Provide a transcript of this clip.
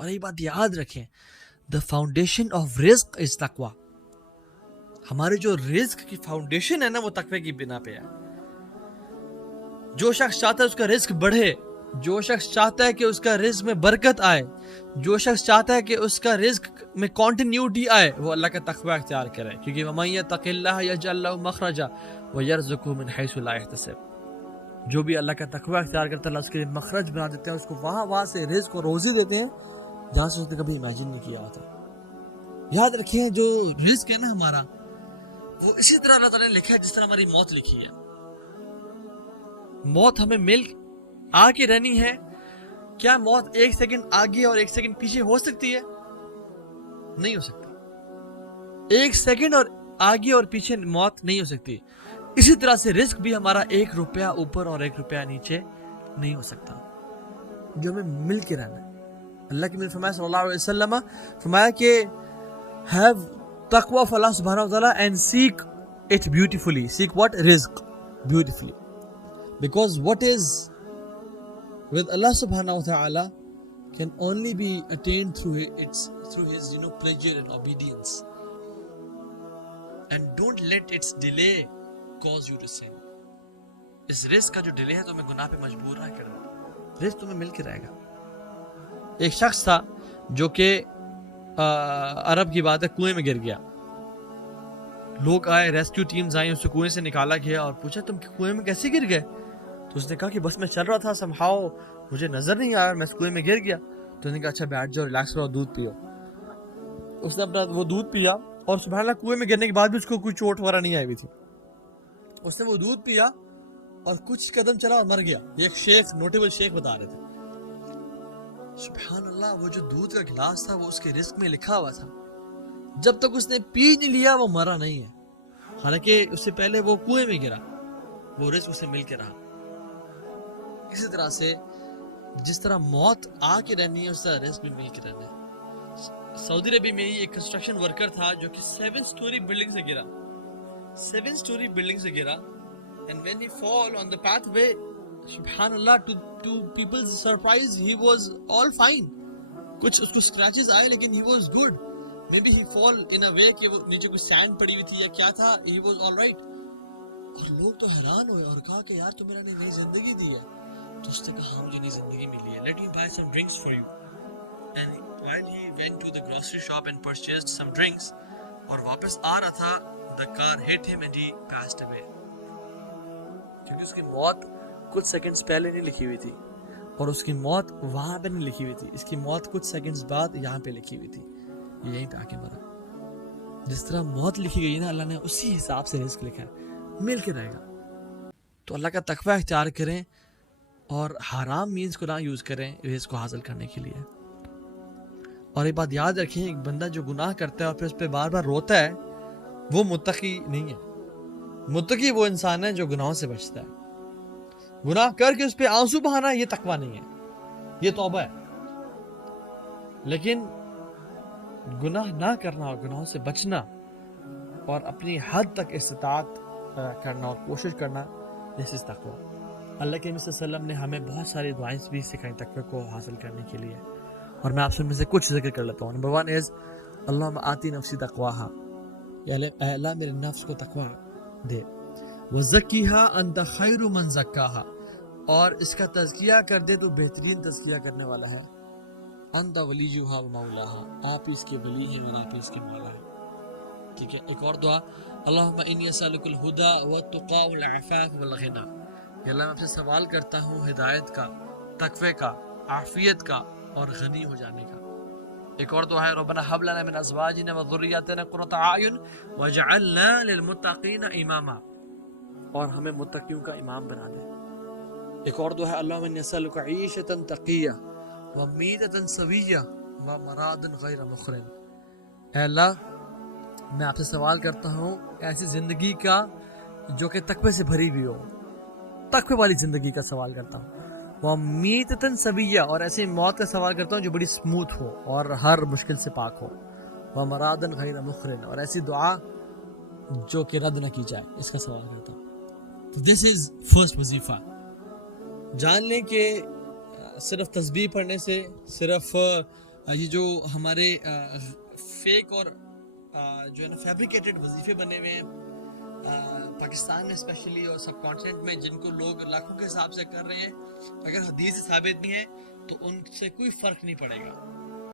اور یہ بات یاد رکھیں, the foundation of رزق is تقوی. ہمارے جو رزق کی فاؤنڈیشن ہے نا وہ تقوی کی بنا پہ ہے. جو شخص چاہتا ہے اس کا رزق بڑھے, جو شخص چاہتا ہے کہ اس کا رزق میں برکت آئے, جو شخص چاہتا ہے کہ اس کا رزق میں کنٹینیوٹی آئے, وہ اللہ کا تقوی اختیار کرے. کیونکہ وَمَن يَتَّقِ اللَّهَ يَجْعَل لَهُ مَخْرَجًا وَيَرْزُقْهُ مِنْ حَيْثُ لَا يَحْتَسِبُ. جو بھی اللہ کا تقوی اختیار کرتا ہے اللہ اس کے لیے مخرج بنا دیتے ہیں, اس کو وہاں سے رزق اور روزی دیتے ہیں جہاں سے اس نے کبھی امیجن نہیں کیا ہوتا. یاد رکھیں جو رزق ہے نا ہمارا, وہ اسی طرح اللہ تعالیٰ نے لکھا ہے جس طرح ہماری موت لکھی ہے. موت ہمیں مل آ کے رہنی ہے. کیا موت ایک سیکنڈ آگے اور ایک سیکنڈ پیچھے ہو سکتی ہے؟ نہیں ہو سکتی. ایک سیکنڈ اور آگے اور پیچھے موت نہیں ہو سکتی. اسی طرح سے رزق بھی ہمارا 1 روپیہ اوپر اور 1 روپیہ نیچے نہیں ہو سکتا, جو ہمیں مل کے رہنا ہے. اللہ کے نبی فرمایا صلی اللہ علیہ وسلم فرمایا کہ have taqwa of Allah subhanahu wa ta'ala and seek it beautifully. Seek what? Rizq. Beautifully. Because what is with Allah subhanahu wa ta'ala can only be attained through his pleasure and obedience. And don't let its delay cause you to sin. اس رزق کا جو delay ہے تو ہمیں گناہ پہ مجبور نہ کر دے. رزق تمہیں مل کے رہے گا. ایک شخص تھا جو کہ عرب کی بات ہے کنویں میں گر گیا. لوگ آئے, ریسکیو ٹیمز آئیں, اسے کنویں سے نکالا گیا اور پوچھا تم کنویں میں کیسے گر گئے؟ تو اس نے کہا کہ بس میں چل رہا تھا, سمہاؤ مجھے نظر نہیں آیا اور میں اس کنویں میں گر گیا. تو اس نے کہا اچھا بیٹھ جاؤ, ریلیکس کرو, دودھ پیو. اس نے اپنا وہ دودھ پیا اور سبحان اللہ کنویں میں گرنے کے بعد بھی اس کو کوئی چوٹ وغیرہ نہیں آئی ہوئی تھی. اس نے وہ دودھ پیا اور کچھ قدم چلا اور مر گیا. یہ ایک شیخ, نوٹیبل شیخ بتا رہے تھے. سبحان اللہ, وہ جو دودھ کا گلاس تھا وہ اس کے رزق میں لکھا ہوا تھا. جب تک اس نے پی نہیں لیا وہ مرا نہیں ہے, حالانکہ اس سے پہلے وہ کنویں میں گرا. وہ رزق اسے مل کے رہا. اسی طرح سے جس طرح موت آ کے رہنی ہے اس طرح رزق بھی مل کے رہنا ہے. سعودی عربی میں ایک کنسٹرکشن ورکر تھا جو کہ 7 سٹوری بلڈنگ سے گرا. 7 سٹوری بلڈنگ سے گرا. And when he fall on the pathway, subhanallah, to people's surprise, he was all fine. کچھ اس کو scratches آئے لیکن he was good. Maybe he fall in a way کہ وہ نیچے کوئی sand پڑی ہوئی تھی یا کیا تھا, he was all right. اور لوگ تو حیران ہوئے اور کہا کہ یار تو میرا نے نئی زندگی دی ہے. تو اس نے کہا ہاں مجھے نئی زندگی ملی ہے, let me buy some drinks for you. And while he went to the grocery shop and purchased some drinks, اور واپس آ رہا تھا, the car hit him and he passed away. کیونکہ اس کی موت کچھ سیکنڈز پہلے نہیں لکھی ہوئی تھی اور اس کی موت وہاں پہ نہیں لکھی ہوئی تھی. اس کی موت کچھ سیکنڈز بعد یہاں پہ لکھی ہوئی تھی, یہیں پہ آ کے مرا. جس طرح موت لکھی گئی نا, اللہ نے اسی حساب سے رزق لکھا ہے, مل کے رہے گا. تو اللہ کا تقوی اختیار کریں اور حرام مینز کو نہ یوز کریں رزق کو حاصل کرنے کے لیے. اور یہ بات یاد رکھیں, ایک بندہ جو گناہ کرتا ہے اور پھر اس پہ بار بار روتا ہے وہ متقی نہیں ہے. متقی وہ انسان ہے جو گناہوں سے بچتا ہے. گناہ کر کے اس پہ آنسو بہانا یہ تقوی نہیں ہے, یہ توبہ ہے. لیکن گناہ نہ کرنا اور گناہوں سے بچنا اور اپنی حد تک استطاعت کرنا اور کوشش کرنا, this is تقوی. اللہ کے نبی صلی اللہ علیہ وسلم نے ہمیں بہت ساری دعائیں بھی سکھائیں تقوی کو حاصل کرنے کے لیے, اور میں آپ سے ان میں سے کچھ ذکر کر لیتا ہوں. نمبر 1 is اللہم آتی نفسی تقواہا, اے اللہ میرے نفس کو تقوی دے. وَزَكِّهَا أَنْتَ خَيْرُ مَنْ زَكَّاهَا, اور اس کا تزکیہ کر دے تو بہترین تزکیہ کرنے والا ہے. أَنْتَ وَلِيُّهَا وَمَوْلَاهَا, آپ اس کے ولی ہیں اور آپ اس کے مولا ہیں. ٹھیک ہے, ایک اور دعا, اللہم انی اسألک الہدی والتقی والعفاف والغنی, کہ اللہ میں آپ سے سوال کرتا ہوں ہدایت کا, تقوی کا, عافیت کا اور غنی ہو جانے کا. ایک اور دعا ہے, ربنا هب لنا من ازواجنا وذریاتنا قرۃ اعین واجعلنا للمتقین اماما, اور ہمیں متقیوں کا امام بنا دے. ایک اور دعا ہے, اللہم انی اسألک عیشۃ تقیہ ومیتۃ سویہ ومراد غیر مخرن, اے اللہ میں آپ سے سوال کرتا ہوں ایسی زندگی کا جو کہ تقوی سے بھری ہوئی ہو, تقوی والی زندگی کا سوال کرتا ہوں. ومیتۃ سویہ, اور ایسی موت کا سوال کرتا ہوں جو بڑی سموتھ ہو اور ہر مشکل سے پاک ہو. ومراد غیر مخرن, اور ایسی دعا جو کہ رد نہ کی جائے, اس کا سوال کرتا ہوں. دس از فرسٹ وظیفہ. جان لیں کہ صرف تسبیح پڑھنے سے, صرف یہ جو ہمارے فیک اور جو ہے نا فیبریکیٹڈ وظیفے بنے ہوئے ہیں پاکستان میں اسپیشلی اور سب کانٹیننٹ میں، جن کو لوگ لاکھوں کے حساب سے کر رہے ہیں، اگر حدیث سے ثابت نہیں ہے تو ان سے کوئی فرق نہیں پڑے گا.